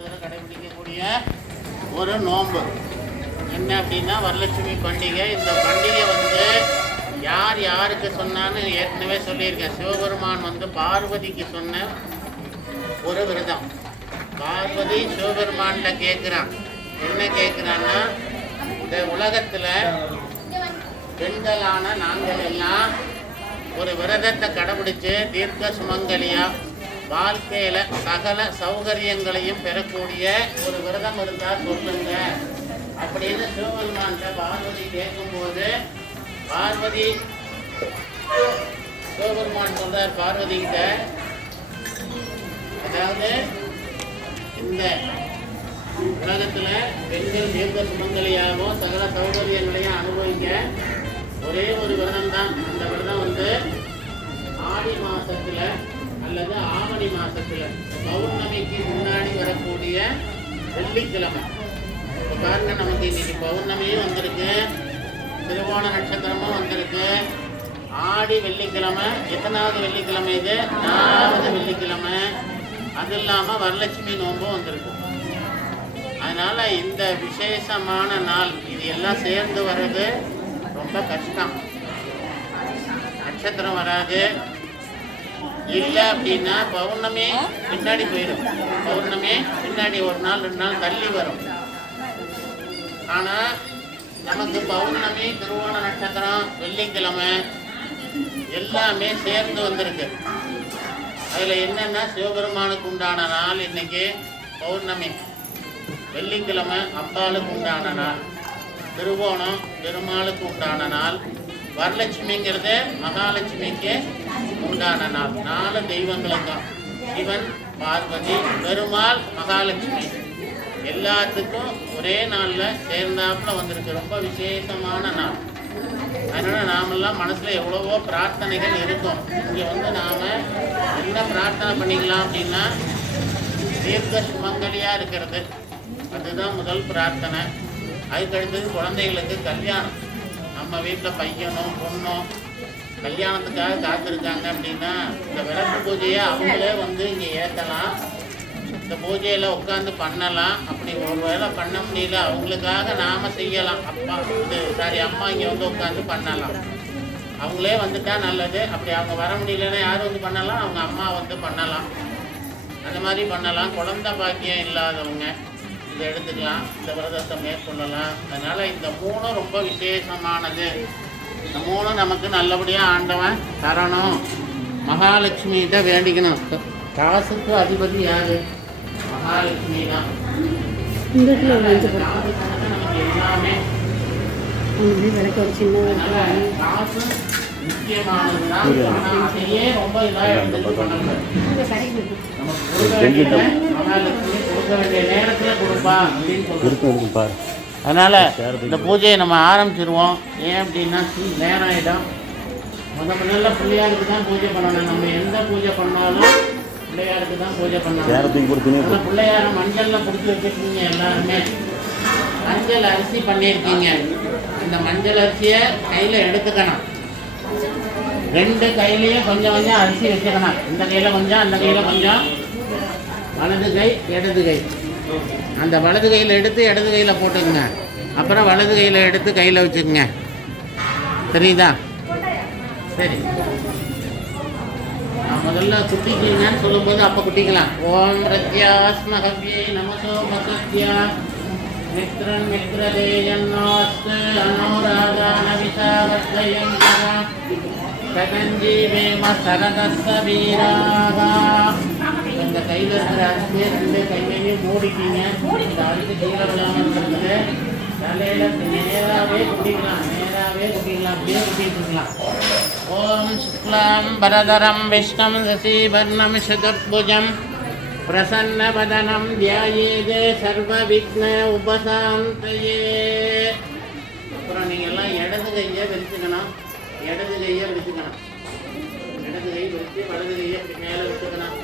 கடைபிடிக்கக்கூடிய ஒரு நோன்பு. என்ன அப்படின்னா வரலட்சுமி பண்டிகை. இந்த பண்டிகை வந்து யார் யாருக்கு சொன்னான்னு ஏற்கனவே சொல்லியிருக்கேன். சிவபெருமான் வந்து பார்வதிக்கு சொன்ன ஒரு விரதம். பார்வதி சிவபெருமான்கிட்ட கேட்குறான். என்ன கேட்குறான்னா இந்த உலகத்தில் பெண்களான நாங்கள் எல்லாம் ஒரு விரதத்தை கடைபிடிச்சு தீர்க்க சுமங்கலியா வாழ்க்கையில சகல சௌகரியங்களையும் பெறக்கூடிய ஒரு விரதம் இருந்தால் சொல்லுங்க. அப்படின்னு சிவபெருமான்கிட்ட பார்வதி கேட்கும்போது பார்வதி சிவபெருமான் சொல்றார் பார்வதி கிட்ட அதாவது இந்த உலகத்துல பெண்கள் தீர்க்க சுமங்கலியாகவும் சகல சௌகரியங்களையும் அனுபவிக்க ஒரே ஒரு விரதம் தான் அந்த விரதம் வந்து ஆடி மாசத்துல அல்லது ஆவணி மாசத்துல பௌர்ணமிக்கு முன்னாடி வரக்கூடிய வெள்ளிக்கிழமை. இப்போ பாருங்க நமக்கு இன்னைக்கு பௌர்ணமியும் வந்திருக்கு. திருவோண நட்சத்திரமும் வந்திருக்கு. ஆடி வெள்ளிக்கிழமை எத்தனாவது வெள்ளிக்கிழமை இது? நாலாவது வெள்ளிக்கிழமை. அது இல்லாமல் வரலட்சுமி நோன்பும் வந்திருக்கு. அதனால இந்த விசேஷமான நாள் இது எல்லாம் சேர்ந்து வர்றது ரொம்ப கஷ்டம். நட்சத்திரம் வராது. இல்லை அப்படின்னா பௌர்ணமி பின்னாடி போயிடும். பௌர்ணமி பின்னாடி ஒரு நாள் ரெண்டு நாள் தள்ளி வரும். ஆனால் நமக்கு பௌர்ணமி திருவோண நட்சத்திரம் வெள்ளிக்கிழமை எல்லாமே சேர்ந்து வந்திருக்கு. அதில் என்னென்னா சிவபெருமானுக்கு உண்டான நாள் இன்னைக்கு பௌர்ணமி. வெள்ளிக்கிழமை அம்பாளுக்கு உண்டான நாள். திருவோணம் பெருமாளுக்கு உண்டான நாள். வரலட்சுமிங்கிறது மகாலட்சுமிக்கு உண்டான நாள். நாலு தான். சிவன் பார்வதி பெருமாள் மகாலட்சுமி. எல்லாத்துக்கும் ஒரே நாளில் சேர்ந்தாப்புல வந்திருக்கு. ரொம்ப விசேஷமான நாள். அதனால் நாமெல்லாம் மனசில் எவ்வளவோ பிரார்த்தனைகள் இருக்கும். இங்கே வந்து நாம் என்ன பிரார்த்தனை பண்ணிக்கலாம் அப்படின்னா தீர்க்க சுமங்கலியாக இருக்கிறது. அதுதான் முதல் பிரார்த்தனை. அதுக்கு அடுத்தது குழந்தைகளுக்கு கல்யாணம். நம்ம வீட்டில் பையனும் பொண்ணும் கல்யாணத்துக்காக காத்திருக்காங்க அப்படின்னா இந்த விளக்கு பூஜையை அவங்களே வந்து இங்கே ஏற்றலாம் இந்த பூஜையில் உட்காந்து பண்ணலாம். அப்படி ஒரு வேளை பண்ண முடியல அவங்களுக்காக நாம் செய்யலாம். அப்பா இது சாரி அம்மா இங்கே வந்து உட்காந்து பண்ணலாம். அவங்களே வந்துட்டா நல்லது. அப்படி அவங்க வர முடியலன்னா யார் வந்து பண்ணலாம்? அவங்க அம்மா வந்து பண்ணலாம். அந்த மாதிரி பண்ணலாம். குழந்தை பாக்கியம் இல்லாதவங்க இதை எடுத்துக்கலாம். இந்த விரதத்தை மேற்கொள்ளலாம். அதனால் இந்த மூணும் ரொம்ப விசேஷமானது. இந்த மூணும் நமக்கு நல்லபடியாக ஆண்டவன் தரணும். மகாலட்சுமிகிட்ட வேண்டிக்கணும். காசுக்கு அதிபதி யாரு? மகாலட்சுமி தான் இந்த இடத்துல ஒரு மஞ்சள் போட்டு காசுக்கு தான் நமக்கு எல்லாமே விளக்கு ஒரு சின்ன காசு முக்கியமானது அதனால இந்த பூஜையை நம்ம ஆரம்பிச்சிருவோம். ஏன் அப்படின்னா சீ- நேரம் ஆயிடும் முத முதல்ல பிள்ளையாருக்கு தான் பூஜை பண்ணணும். நம்ம எந்த பூஜை பண்ணாலும் பிள்ளையாருக்கு தான் பூஜை பண்ணணும். பிள்ளையார மஞ்சள்ல பிடிச்சி வச்சிருக்கீங்க எல்லாருமே. மஞ்சள் அரிசி பண்ணியிருக்கீங்க. இந்த மஞ்சள் அரிசியை கையில எடுத்துக்கணும். ரெண்டு கையிலயும் கொஞ்சம் கொஞ்சம் அரிசி வச்சுக்கணும். இந்த கையில கொஞ்சம் அந்த கையில கொஞ்சம். வலது கை இடது கை. அந்த வலது கையில் எடுத்து இடது கையில் போட்டுக்குங்க. அப்புறம் வலது கையில் எடுத்து கையில் வச்சுக்கோங்க. தெரியுதா? சரி. நான் முதல்ல சுத்திக்கிறீங்கன்னு சொல்லும்போது அப்போ குட்டிக்கலாம். ஓம் பிரத்யாஸ்மகவ்யை நமசோ மசத்யா மித்ரன் மித்ரதேயன்னாஸ்து அனோராகான விசாவர்த்தயம் கதஞ்சீவேம சரதஸ்த வீராகா. இந்த கையில் இருக்கிற அரிசியை ரெண்டு கையிலேயே மூடிட்டீங்க. இந்த அரிசி கீழே விழாமல் இருக்குது தலையில நேராகவே குடிக்கலாம் நேராகவே குடிக்கலாம் அப்படியே குட்டிட்டு இருக்கலாம். ஓம் சுக்லாம் பரதரம் விஷ்ணம் சசிவர்ணம் சதுர்புஜம். பிரசன்னவதனம் தியாயேதே சர்வ விக்ன உபசாந்தயே. அப்புறம் நீங்கள் எல்லாம் இடது கையை விரிச்சுக்கணும். இடது கையை விரிச்சுக்கணும். இடது கை விரிச்சு வலது கையை மேலே வச்சுக்கணும்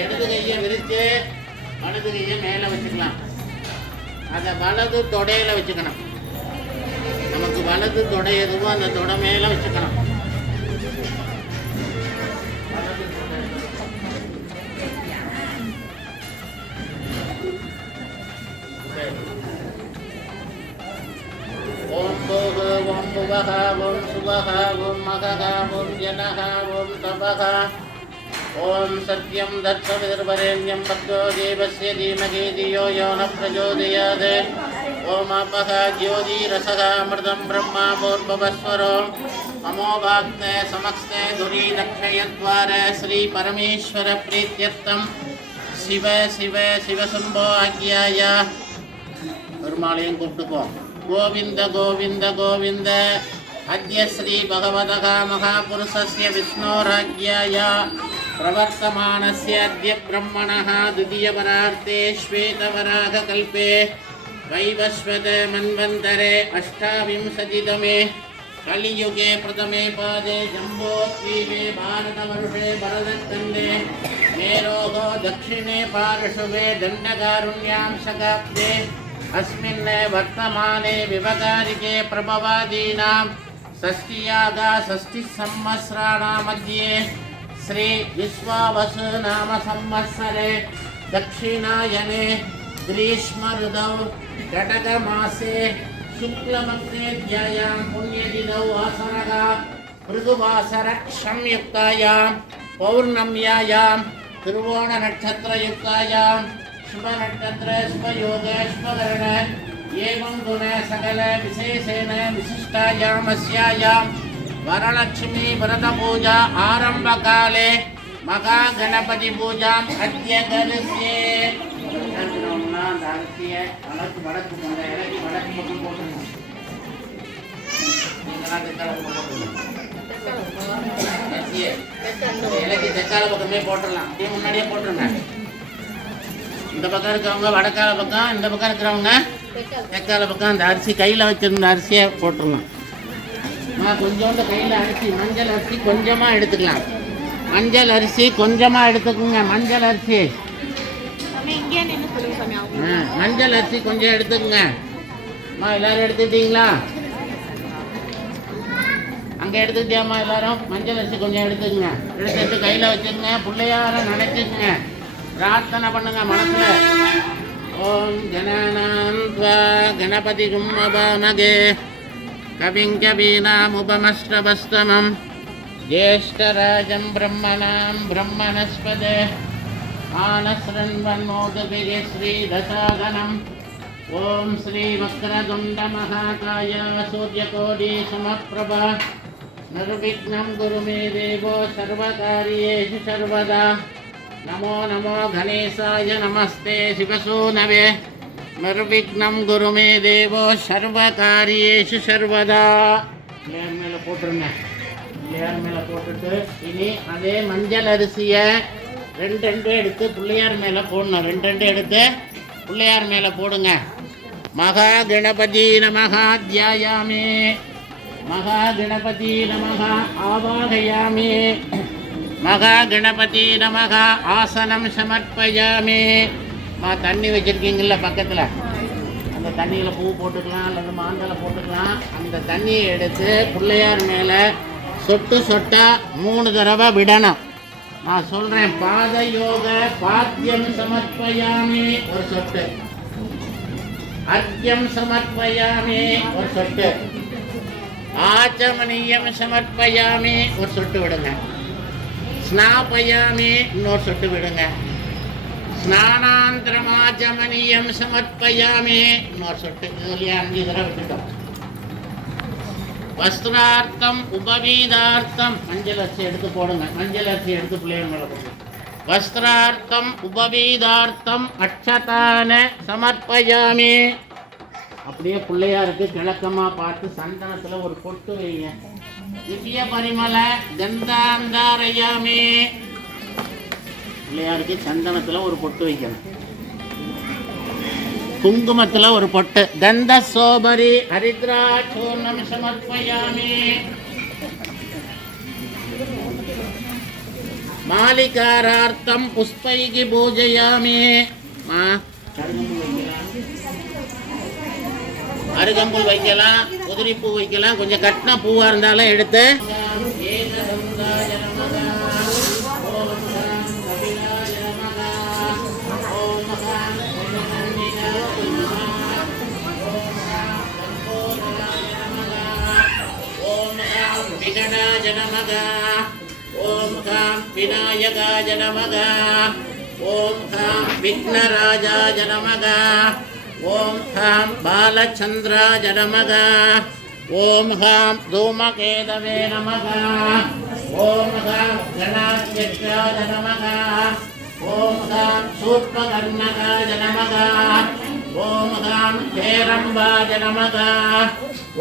இடது கையை விரிச்சு வலது கையை மேலே வச்சுக்கலாம் அதை வலது தொடையில் வச்சுக்கணும். நமக்கு வலது தொடை எதுவோ அந்த தொடை மேலே வச்சுக்கணும். शिवः ॐ शुभः ॐ मघः ॐ जनः ॐ तपः ॐ सत्यं दत्तविर्वरेण्यं भक्तो देवस्य धीमहि धियो यो न प्रचोदयात् ओमापः ज्योतिरसः अमृतं ब्रह्मा भूर्भुवस्वरो ममो वाक्ते समस्ते दुरीदक्षयद्वार श्रीपरमेश्वरप्रीत्यर्थं शिव शिव शिवशम्भो आज्ञाय பெருமாளையும் கூப்பிட்டுக்குவோம் கோவிந்த கோவிந்த கோவிந்த அத்ய ஸ்ரீ பகவதக மகாபுருஷஸ்ய விஷ்ணோராஜ்யாய பிரவர்த்தமானஸ்ய அத்ய பிரம்மணः द्वितीयपरार्थे श्वेतवराहकल्पे वैवस्वत मन्वन्तरे अष्टाविंशतितमे कलियुगे प्रथमे पादे जम्बोद्वीपे भारतवर्षे भरतखण्डे मेरोः दक्षिणे पार्श्वे दण्डकारुण्यां शकाब्दे अस्मिन् वर्तमाने विवकारिके प्रभवादीनां षष्टियागा षष्टिसंवत्सराणां मध्ये श्री विश्वावसु नाम संवत्सरे दक्षिणायने ग्रीष्मऋतौ घटकमासे शुक्लमग्नेध्यायां पुण्यदिनौ वासरः भृगुवासर संयुक्तायां पौर्णम्यायां तिरुवोणनक्षत्रयुक्तायां शुभनक्षत्र शुभयोग शुभकरण एवं गुण सकल विशेषेण विशिष्टायामस्यायां वरलक्ष्मी व्रतपूजा आरम्भकाले महागणपतिपूजाम् अद्य करिष्ये அந்த அரிசியை வடக்கு வடக்கு அந்த இலக்கி வடக்கு பக்கம் போட்டுருங்க நீங்களாம் தெற்கால பக்கம் போட்டுருங்க அரிசியை இந்த இலக்கி தெற்கால பக்கமே போட்டுடலாம் அப்படியே முன்னாடியே போட்டுருங்க இந்த பக்கம் இருக்கிறவங்க வடக்கால பக்கம் இந்த பக்கம் இருக்கிறவங்க தெற்கால பக்கம் அந்த அரிசி கையில் வச்சிருந்த அரிசியை போட்டுருலாம் நான் கொஞ்சோண்டு கையில் அரிசி மஞ்சள் அரிசி கொஞ்சமாக எடுத்துக்கலாம். மஞ்சள் அரிசி கொஞ்சமாக எடுத்துக்கோங்க மஞ்சள் அரிசி. மஞ்சள் அரிசி கொஞ்சம் எடுத்துக்கோங்க. அம்மா எல்லாரும் எடுத்துக்கிட்டீங்களா? அங்கே எடுத்துக்கிட்டியாம்மா எல்லாரும்? மஞ்சள் அரிசி கொஞ்சம் எடுத்துக்கங்க. எடுத்துட்டு கையில் வச்சுக்கங்க பிள்ளையார நினைச்சுக்கங்க. பிரார்த்தனை பண்ணுங்க மனசுல ஓம் ஜனானாம் துவா கணபதி கும்மபாமகே கவிங் கவீனாமுபமஸ்ரவஸ்தமம் ஜேஷ்டராஜம் பிரம்மணாம் பிரம்மணஸ்பதே आनशृण्वन्मोदभिः श्रीदशागणम् ॐ श्रीवक्रतुण्डमहाकाय सूर्यकोटिसमप्रभा निर्विघ्नं गुरु मे देवो सर्वकार्येषु सर्वदा नमो नमो गणेशाय नमस्ते शिवसूनवे निर्विघ्नं गुरु मे देवो सर्वकार्येषु सर्वदा பிள்ளையார் மேலே போட்டுருங்க பிள்ளையார் மேலே போட்டுட்டு இனி அதே மஞ்சள் அரிசியை ரெண்டு ரெண்டு எடுத்து பிள்ளையார் மேலே போடணும் ரெண்டு ரெண்டு எடுத்து பிள்ளையார் மேலே போடுங்க மகா கணபதி நமகா தியாயாமே மகா கணபதி நமகா ஆவாகயாமே மகா கணபதி நமகா ஆசனம் சமர்ப்பயாமே. மா தண்ணி வச்சுருக்கீங்கள பக்கத்தில்? அந்த தண்ணியில் பூ போட்டுக்கலாம் அல்லது மாந்தலை போட்டுக்கலாம். அந்த தண்ணியை எடுத்து பிள்ளையார் மேலே சொட்டு சொட்டா மூணு தடவை விடணும். நான் சொல்கிறேன் பாத யோக பாத்தியம் சமர்ப்பயாமி ஒரு சொட்டு. அர்க்கியம் சமர்ப்பயாமி ஒரு சொட்டு. ஆச்சமணியம் சமர்ப்பயாமி ஒரு சொட்டு விடுங்க. ஸ்நாபயாமே இன்னொரு சொட்டு விடுங்க. ஸ்நானாந்திரமா ஜமனியம் சமர்ப்பயாமே இன்னொரு சொட்டு இதுலயே அஞ்சு தடவை விட்டுட்டோம். வஸ்திரார்த்தம் உபவீதார்த்தம். மஞ்சள் அரிசி எடுத்து போடுங்க. மஞ்சள் அரிசி எடுத்து பிள்ளைங்களை போடுங்க. வஸ்திரார்த்தம் உபவீதார்த்தம் அக்ஷதான சமர்ப்பயாமே. அப்படியே பிள்ளையாருக்கு கிழக்கமாக பார்த்து சந்தனத்தில் ஒரு பொட்டு வைங்க. திவ்ய பரிமள கந்தாந்தாரையாமே. பிள்ளையாருக்கு சந்தனத்தில் ஒரு பொட்டு வைக்கணும். குங்குமத்தில் ஒரு பொட்டு. தந்த சோபரி ஹரித்ரா சூர்ணம் சமர்ப்பயாமி மாலிகாரார்த்தம் புஷ்பைகி பூஜையாமி. மா. அருகம்புல் வைக்கலாம். உதிரி பூ வைக்கலாம் கொஞ்சம் கட்டின பூவாக இருந்தாலும் எடுத்து. விகடாஜ நமகா ஓம் காம் விநாயகாஜ நமகா ஓம் காம் விக்னராஜா நமகா ॐ हाँ बालचन्द्राय नमः ॐ हाँ धूमकेतवे नमः। ॐ हाँ गणाध्यक्षाय नमः ॐ हाँ सूक्ष्मकर्णकाय नमः ॐ हाँ हेरम्बाय नमः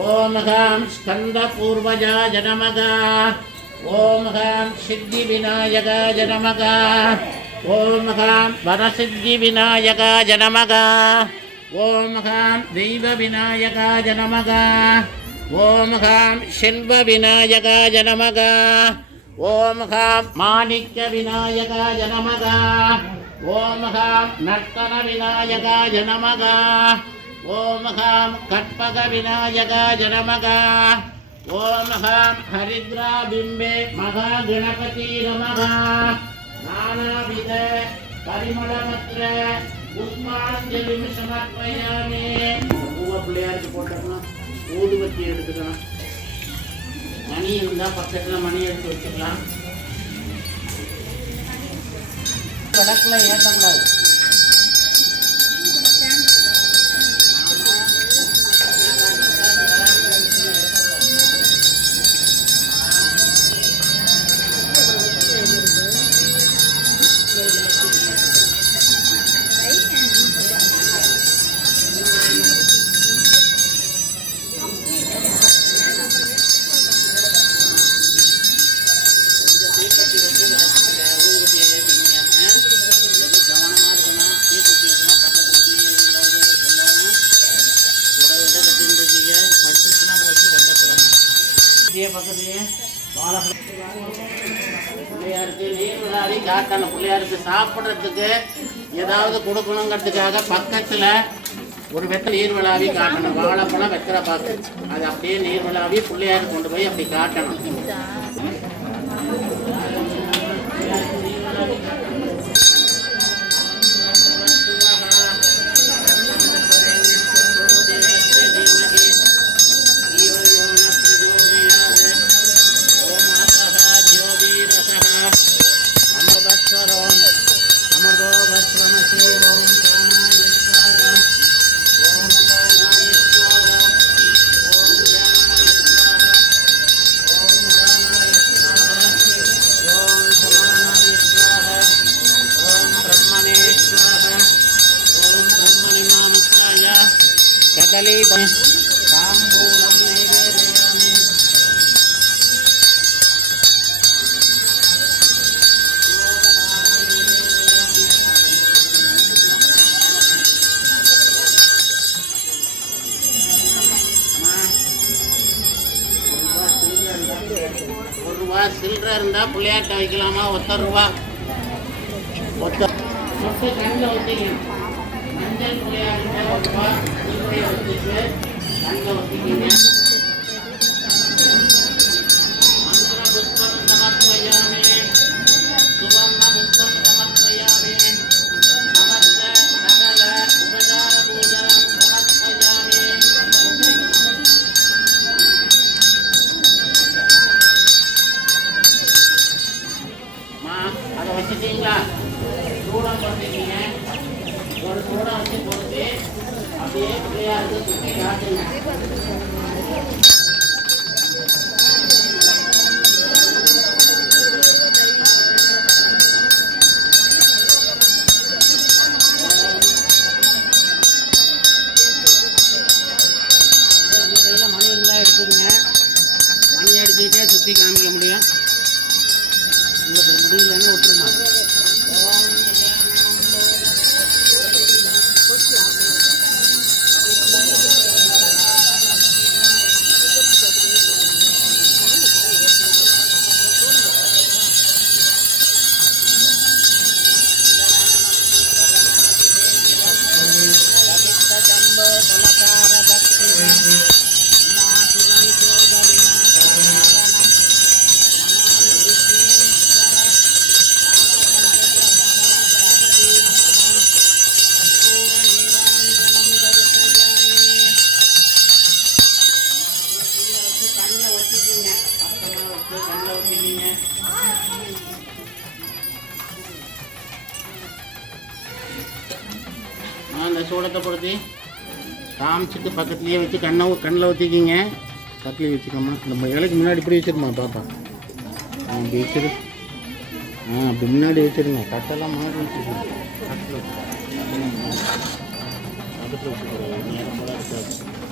ॐ हाँ स्कन्दपूर्वजाय नमः ॐ हाँ सिद्धिविनायकाय नमः ॐ हाँ वरसिद्धिविनायकाय नमः ஓம் ஹாம் தெய்வ விநாயகாய நமகா. ஓம் ஹாம் செல்வ விநாயகாய நமகா. ஓம் ஹாம் மாணிக்க விநாயகாய நமகா. ஓம் ஹாம் நர்த்தன விநாயகாய நமகா. ஓம் ஹாம் கற்பக விநாயகாய நமகா. ஓம் ஹாம் ஹரித்ராபிம்பே மகா கணபதி நமகா. நானாவித பரிமளமற்ற புஷ்பாஞ்சலிம் சமர்ப்பயாமே பூவை பிள்ளையாருக்கு எடுத்துக்கலாம். மணி இருந்தால் பக்கத்தில் மணி எடுத்து வச்சுக்கலாம். விளக்குலாம் ஏற்றக்கூடாது பக்கத்துலேயே பிள்ளையாருக்கு நீர் விழாவி காட்டணும் பிள்ளையாருக்கு சாப்பிட்றதுக்கு ஏதாவது கொடுக்கணுங்கிறதுக்காக பக்கத்தில் ஒரு வெத்த நீர் விழாவி காட்டணும். வாழைப்பழம் வெத்தலை பாக்கு அது அப்படியே நீர் விழாவி பிள்ளையாருக்கு கொண்டு போய் அப்படி காட்டணும். விளையாட்டை வைக்கலாமா? ஒத்த ரூபா. ஒத்த கண்ணில் மஞ்சள் கண்ணில் ஒத்திக்கிங்க தோட்டத்தை காமிச்சிட்டு பக்கத்துலேயே வச்சு கண்ணை கண்ணில் ஊற்றிக்கிங்க பக்கத்துலேயே வச்சுக்கோமா நம்ம இலைக்கு முன்னாடி இப்படி வச்சுருமா பாப்பா? ஆ இப்படி வச்சிரு. ஆ அப்படி முன்னாடி வச்சுருங்க. கட்டெல்லாம் மாறி வச்சுருங்க. கட்டில் பக்கத்தில் வச்சுக்கிறோம் நேரம் இருக்காது